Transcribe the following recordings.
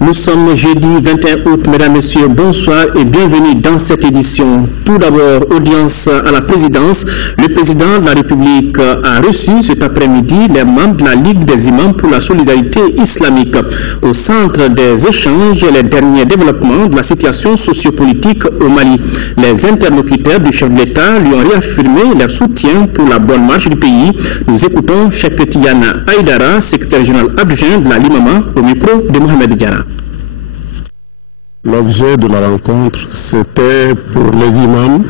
Nous sommes jeudi 21 août, mesdames, messieurs, bonsoir et bienvenue dans cette édition. Tout d'abord, audience à la présidence. Le président de la République a reçu cet après-midi les membres de la Ligue des imams pour la solidarité islamique. Au centre des échanges, les derniers développements de la situation sociopolitique au Mali. Les interlocuteurs du chef de l'État lui ont réaffirmé leur soutien pour la bonne marche du pays. Nous écoutons Cheikh Tidiane Aïdara, secrétaire général adjoint de la Limama, au micro de Mohamed Diarra. L'objet de la rencontre, c'était pour les imams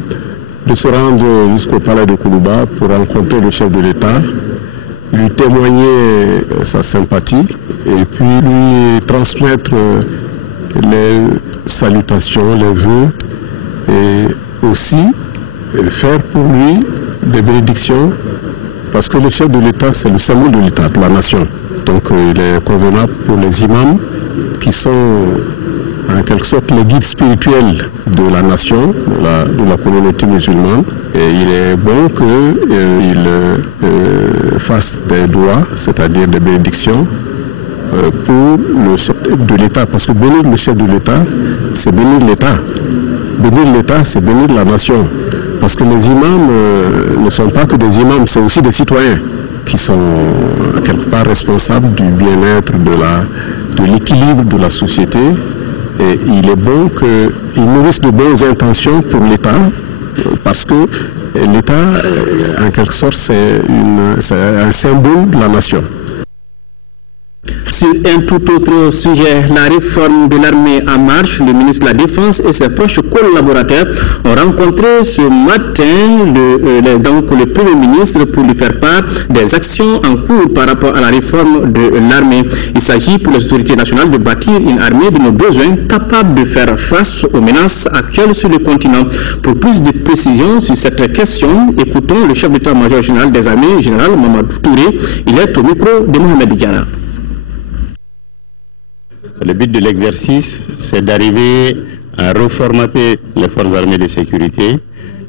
de se rendre jusqu'au palais de Koulouba pour rencontrer le chef de l'État, lui témoigner sa sympathie et puis lui transmettre les salutations, les vœux et aussi faire pour lui des bénédictions parce que le chef de l'État, c'est le symbole de l'État, de la nation. Donc il est convenable pour les imams qui sont en quelque sorte les guides spirituels de la nation, de la communauté musulmane. Et il est bon qu'ils fassent des doigts, c'est-à-dire des bénédictions, pour le chef de l'État. Parce que bénir le chef de l'État, c'est bénir l'État. Bénir l'État, c'est bénir la nation. Parce que les imams ne sont pas que des imams, c'est aussi des citoyens qui sont quelque part responsables du bien-être, de l'équilibre de la société. Et il est bon qu'ils nourrissent de bonnes intentions pour l'État, parce que l'État, en quelque sorte, c'est un symbole de la nation. Sur un tout autre sujet, la réforme de l'armée en marche, le ministre de la Défense et ses proches collaborateurs ont rencontré ce matin le Premier ministre pour lui faire part des actions en cours par rapport à la réforme de l'armée. Il s'agit pour les autorités nationales de bâtir une armée de nos besoins capable de faire face aux menaces actuelles sur le continent. Pour plus de précisions sur cette question, écoutons le chef d'état-major général des armées, général Mamadou Touré. Il est au micro de Mohamed Diarra. Le but de l'exercice, c'est d'arriver à reformater les forces armées de sécurité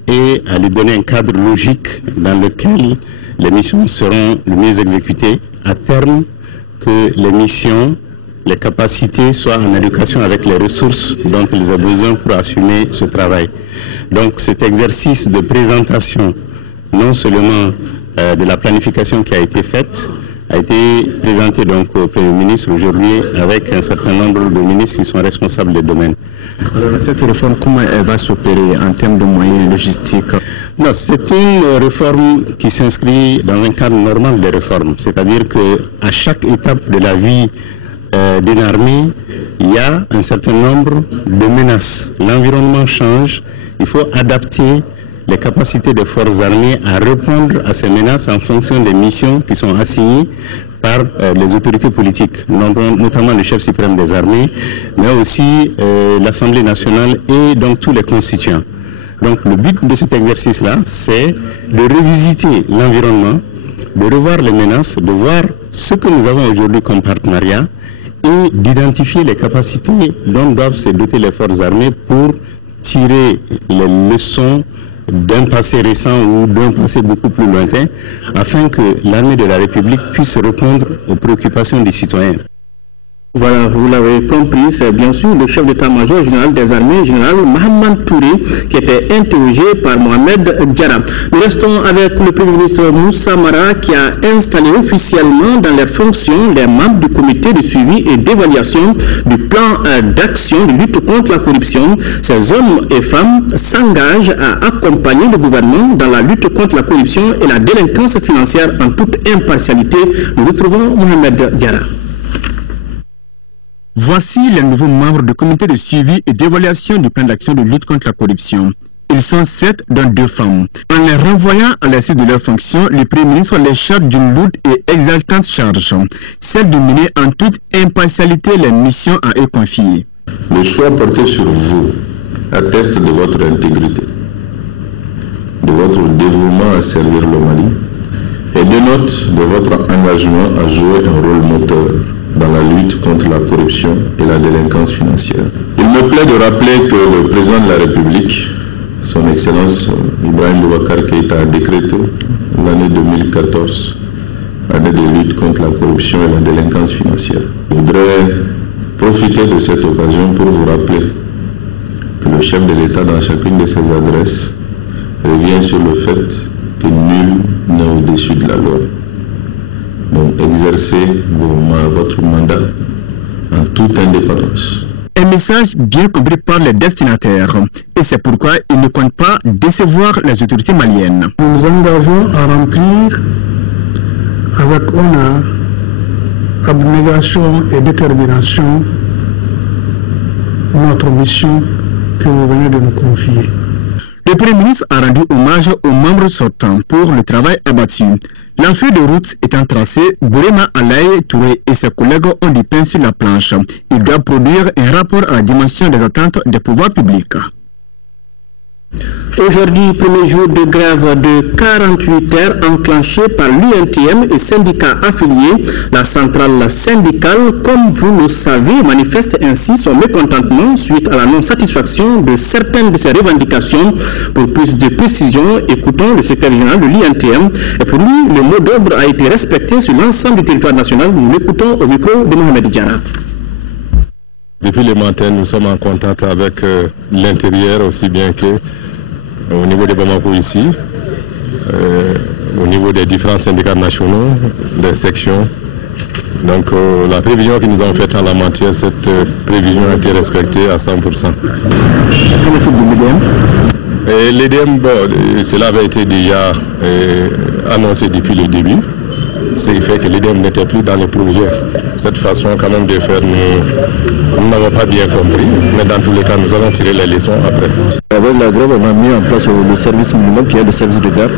et à lui donner un cadre logique dans lequel les missions seront le mieux exécutées, à terme que les missions, les capacités soient en adéquation avec les ressources dont ils ont besoin pour assumer ce travail. Donc cet exercice de présentation, non seulement de la planification qui a été faite, a été présenté donc au Premier ministre aujourd'hui avec un certain nombre de ministres qui sont responsables des domaines. Alors, cette réforme, comment elle va s'opérer en termes de moyens logistiques? Non, c'est une réforme qui s'inscrit dans un cadre normal des réformes. C'est-à-dire qu'à chaque étape de la vie d'une armée, il y a un certain nombre de menaces. L'environnement change, il faut adapter les capacités des forces armées à répondre à ces menaces en fonction des missions qui sont assignées par les autorités politiques, notamment le chef suprême des armées, mais aussi l'Assemblée nationale et donc tous les constituants. Donc le but de cet exercice-là, c'est de revisiter l'environnement, de revoir les menaces, de voir ce que nous avons aujourd'hui comme partenariat et d'identifier les capacités dont doivent se doter les forces armées pour tirer les leçons d'un passé récent ou d'un passé beaucoup plus lointain, afin que l'armée de la République puisse répondre aux préoccupations des citoyens. Voilà, vous l'avez compris, c'est bien sûr le chef d'état-major général des armées, général Mohamed Touré, qui était interrogé par Mohamed Diarra. Nous restons avec le Premier ministre Moussa Mara, qui a installé officiellement dans leurs fonctions les membres du comité de suivi et d'évaluation du plan d'action de lutte contre la corruption. Ces hommes et femmes s'engagent à accompagner le gouvernement dans la lutte contre la corruption et la délinquance financière en toute impartialité. Nous retrouvons Mohamed Diarra. Voici les nouveaux membres du comité de suivi et d'évaluation du plan d'action de lutte contre la corruption. Ils sont 7 dont 2 femmes. En les renvoyant à la suite de leurs fonctions, le Premier ministre les charge d'une lourde et exaltante charge, celle de mener en toute impartialité les missions à eux confiées. Le choix porté sur vous atteste de votre intégrité, de votre dévouement à servir le Mali et dénote de votre engagement à jouer un rôle moteur dans la lutte contre la corruption et la délinquance financière. Il me plaît de rappeler que le président de la République, son Excellence Ibrahim Boubacar Keïta, a décrété l'année 2014, année de lutte contre la corruption et la délinquance financière. Je voudrais profiter de cette occasion pour vous rappeler que le chef de l'État, dans chacune de ses adresses, revient sur le fait que nul n'est au-dessus de la loi. Donc exercez votre mandat en toute indépendance. Un message bien compris par les destinataires. Et c'est pourquoi ils ne comptent pas décevoir les autorités maliennes. Nous nous engageons à remplir avec honneur, abnégation et détermination notre mission que vous venez de nous confier. Le Premier ministre a rendu hommage aux membres sortants pour le travail abattu. La feuille de route étant tracée, Bourema Alaye Touré et ses collègues ont du pain sur la planche. Ils doivent produire un rapport à la dimension des attentes des pouvoirs publics. Aujourd'hui, premier jour de grève de 48 heures enclenché par l'UNTM et syndicats affiliés. La centrale syndicale, comme vous le savez, manifeste ainsi son mécontentement suite à la non-satisfaction de certaines de ses revendications. Pour plus de précision, écoutons le secrétaire général de l'UNTM. Et pour lui, le mot d'ordre a été respecté sur l'ensemble du territoire national. Nous l'écoutons au micro de Mohamed Diarra. Depuis le matin, nous sommes en contact avec l'intérieur aussi bien que au niveau de Bamako ici, au niveau des différents syndicats nationaux, des sections. Donc la prévision que nous avons faite en la matière, cette prévision a été respectée à 100%. Et l'EDM, cela avait été déjà annoncé depuis le début. Ce qui fait que l'EDM n'était plus dans le projet. Cette façon quand même de faire, nous n'avons pas bien compris, mais dans tous les cas, nous allons tirer les leçons après. Avec la grève, on a mis en place le service minimum qui est le service de garde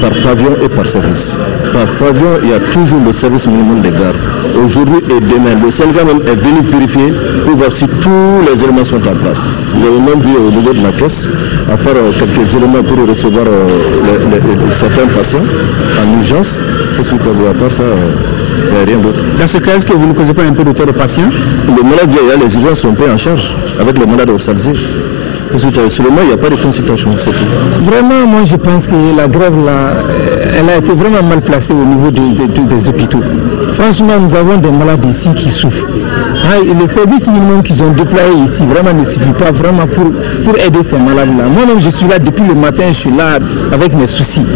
par pavillon et par service. Par pavillon, il y a toujours le service minimum de garde. Aujourd'hui et demain, le syndicat même est venu vérifier pour voir si tous les éléments sont en place. Il est même vu au niveau de la caisse, à faire quelques éléments pour recevoir certains patients en urgence. À part ça, il n'y a rien d'autre. Dans ce cas, est-ce que vous ne causez pas un peu de temps aux patients? Les malades vieillards, les urgences sont pris en charge avec les malades hospitalisés. Seulement, il n'y a pas de consultation, c'est tout. Vraiment, moi je pense que la grève là, elle a été vraiment mal placée au niveau des hôpitaux. Franchement, nous avons des malades ici qui souffrent. Le service minimum qu'ils ont déployé ici vraiment ne suffit pas vraiment pour aider ces malades-là. Moi-même, je suis là depuis le matin, je suis là avec mes soucis.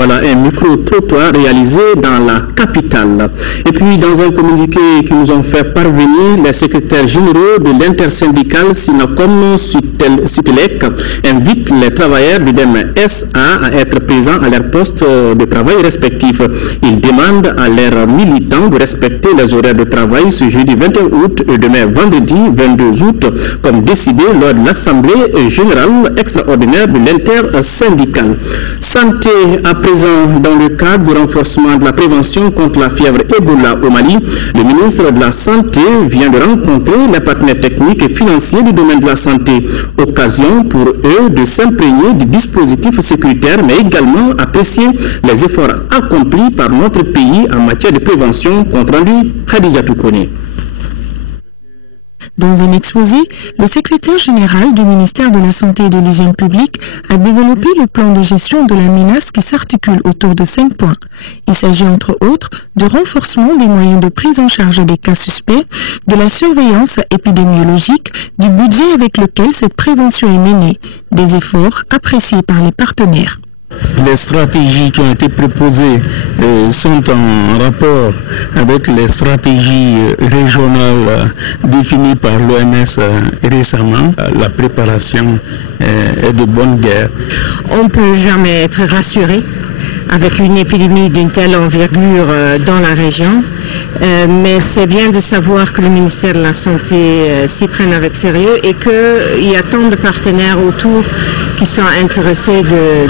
Voilà un micro-trottoir réalisé dans la capitale. Et puis, dans un communiqué qui nous ont fait parvenir, les secrétaires généraux de l'intersyndicale Sinacom Sutelec invitent les travailleurs du DEM-SA à être présents à leur poste de travail respectif. Ils demandent à leurs militants de respecter les horaires de travail ce jeudi 21 août et demain vendredi 22 août, comme décidé lors de l'Assemblée générale extraordinaire de l'intersyndicale. Santé à présent, dans le cadre du renforcement de la prévention contre la fièvre Ebola au Mali, le ministre de la Santé vient de rencontrer les partenaires techniques et financiers du domaine de la santé. Occasion pour eux de s'imprégner du dispositif sécuritaire, mais également apprécier les efforts accomplis par notre pays en matière de prévention. Compte rendu Khadija Toukone. Dans un exposé, le secrétaire général du ministère de la Santé et de l'Hygiène publique a développé le plan de gestion de la menace qui s'articule autour de 5 points. Il s'agit entre autres de renforcement des moyens de prise en charge des cas suspects, de la surveillance épidémiologique, du budget avec lequel cette prévention est menée, des efforts appréciés par les partenaires. Les stratégies qui ont été proposées sont en rapport avec les stratégies régionales définies par l'OMS récemment. La préparation est de bonne guerre. On ne peut jamais être rassuré avec une épidémie d'une telle envergure dans la région. Mais c'est bien de savoir que le ministère de la Santé s'y prenne avec sérieux et qu'il y a tant de partenaires autour qui sont intéressés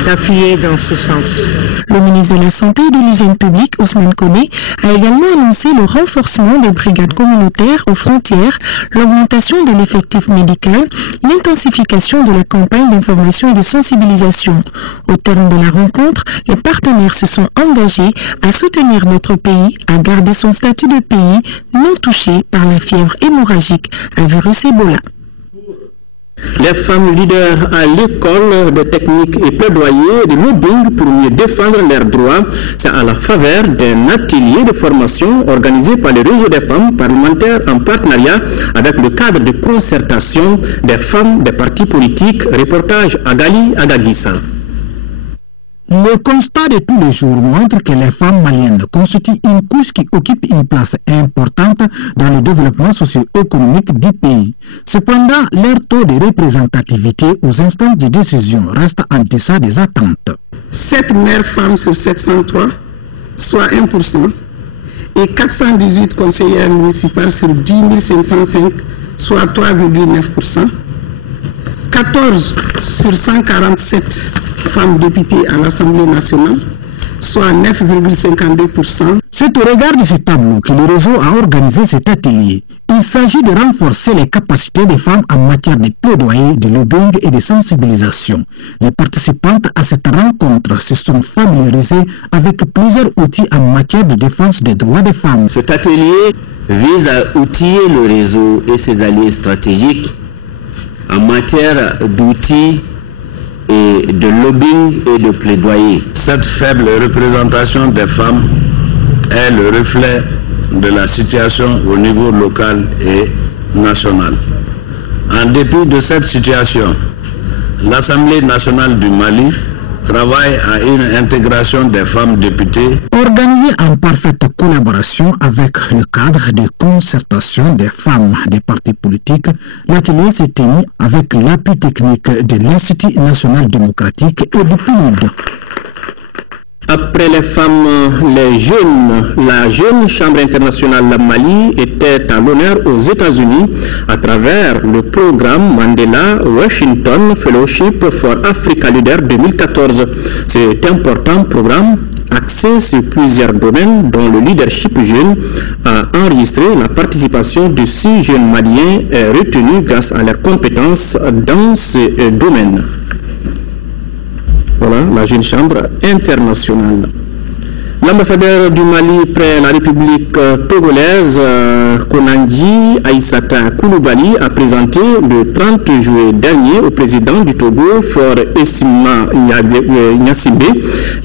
d'appuyer dans ce sens. Le ministre de la Santé et de l'Hygiène publique, Ousmane Koné, a également annoncé le renforcement des brigades communautaires aux frontières, l'augmentation de l'effectif médical, l'intensification de la campagne d'information et de sensibilisation. Au terme de la rencontre, les partenaires se sont engagés à soutenir notre pays à garder son statut de pays non touché par la fièvre hémorragique à virus Ebola. Les femmes leaders à l'école de technique et plaidoyer de lobbying pour mieux défendre leurs droits, c'est à la faveur d'un atelier de formation organisé par le réseau des femmes parlementaires en partenariat avec le cadre de concertation des femmes des partis politiques. Reportage Agali Agagissa. Le constat de tous les jours montre que les femmes maliennes constituent une couche qui occupe une place importante dans le développement socio-économique du pays. Cependant, leur taux de représentativité aux instances de décision reste en deçà des attentes. 7 maires femmes sur 703, soit 1%, et 418 conseillères municipales sur 10 505, soit 3,9%, 14 sur 147 femmes députées à l'Assemblée nationale, soit 9,52%. C'est au regard de ce tableau que le réseau a organisé cet atelier. Il s'agit de renforcer les capacités des femmes en matière de plaidoyer, de lobbying et de sensibilisation. Les participantes à cette rencontre se sont familiarisées avec plusieurs outils en matière de défense des droits des femmes. Cet atelier vise à outiller le réseau et ses alliés stratégiques en matière d'outils et de lobbying et de plaidoyer. Cette faible représentation des femmes est le reflet de la situation au niveau local et national. En dépit de cette situation, l'Assemblée nationale du Mali travaille à une intégration des femmes députées. Organisé en parfaite collaboration avec le cadre de concertation des femmes des partis politiques, l'atelier s'est tenu avec l'appui technique de l'Institut national démocratique et du PNUD. Après les femmes, les jeunes, la jeune Chambre internationale Mali était à l'honneur aux États-Unis à travers le programme Mandela Washington Fellowship for Africa Leader 2014. C'est un important programme axé sur plusieurs domaines dont le leadership jeune a enregistré la participation de 6 jeunes Maliens retenus grâce à leurs compétences dans ce domaine. Voilà, la jeune chambre internationale. L'ambassadeur du Mali près la République togolaise, Konandji Aïssata Koulibaly, a présenté le 30 juillet dernier au président du Togo, Faure Essima Gnassingbé,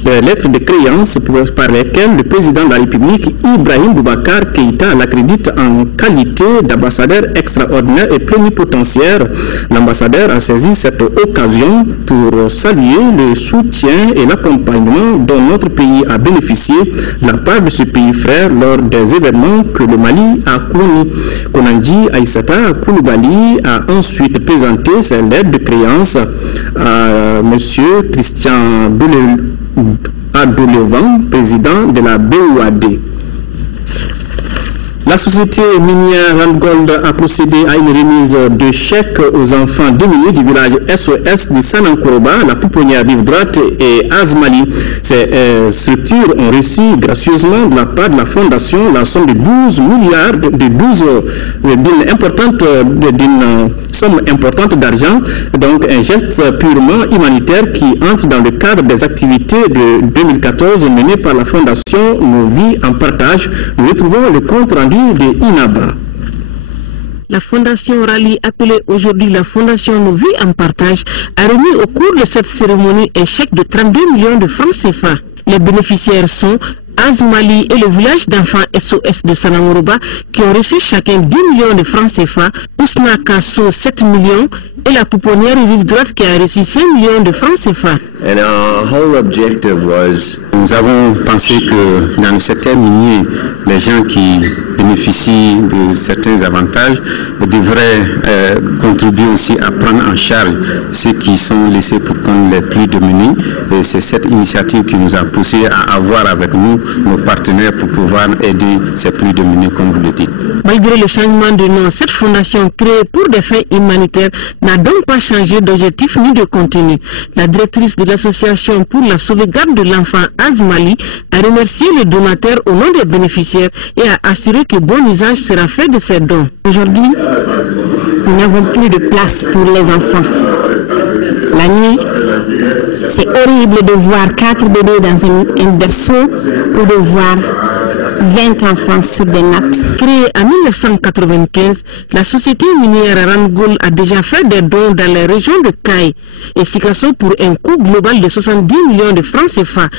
les lettres de créance par lesquelles le président de la République, Ibrahim Boubacar Keïta, l'accrédite en qualité d'ambassadeur extraordinaire et plénipotentiaire. L'ambassadeur a saisi cette occasion pour saluer le soutien et l'accompagnement dont notre pays a bénéficié de la part de ce pays frère lors des événements que le Mali a connus. Konandji Aïssata Koulibaly a ensuite présenté ses lettres de créance à M. Christian Adolevan, président de la BOAD. La société minière Randgold a procédé à une remise de chèques aux enfants démunis du village SOS de Sanankoroba, la pouponnière Rive Droite et Azmali. Ces structures ont reçu gracieusement de la part de la fondation la somme de 12 milliards, d'une somme importante d'argent, donc un geste purement humanitaire qui entre dans le cadre des activités de 2014 menées par la fondation Nos Vies en Partage. Nous retrouvons le compte rendu de Inaba. La fondation Rally, appelée aujourd'hui la fondation Nos Vies en Partage, a remis au cours de cette cérémonie un chèque de 32 millions de francs CFA. Les bénéficiaires sont Azmali et le village d'enfants SOS de Sanankoroba qui ont reçu chacun 10 millions de francs CFA, Ousna Kasso 7 millions et la pouponnière Rive Droite qui a reçu 5 millions de francs CFA. And our whole objective was, nous avons pensé que dans le secteur minier, les gens qui bénéficient de certains avantages devraient contribuer aussi à prendre en charge ceux qui sont laissés pour compte les plus démunis. Et c'est cette initiative qui nous a poussé à avoir avec nous nos partenaires pour pouvoir aider ces plus démunis, comme vous le dites. Malgré le changement de nom, cette fondation créée pour des fins humanitaires n'a donc pas changé d'objectif ni de contenu. La directrice de l'association pour la sauvegarde de l'enfant Azmali a remercié les donateurs au nom des bénéficiaires et a assuré que bon usage sera fait de ces dons. Aujourd'hui, nous n'avons plus de place pour les enfants. La nuit, c'est horrible de voir 4 bébés dans un berceau ou de voir 20 enfants sur des nappes. Créée en 1995, la société minière Rangol a déjà fait des dons dans les régions de Caille et Sikasso pour un coût global de 70 millions de francs CFA.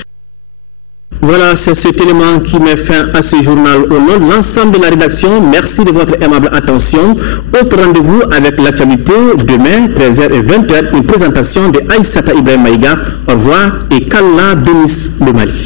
Voilà, c'est cet élément qui met fin à ce journal. Au nom de l'ensemble de la rédaction, merci de votre aimable attention. Autre rendez-vous avec l'actualité demain, 13h et 20h, une présentation de Aïssata Ibrahim Maïga. Au revoir et qu'Allah bénisse le Mali.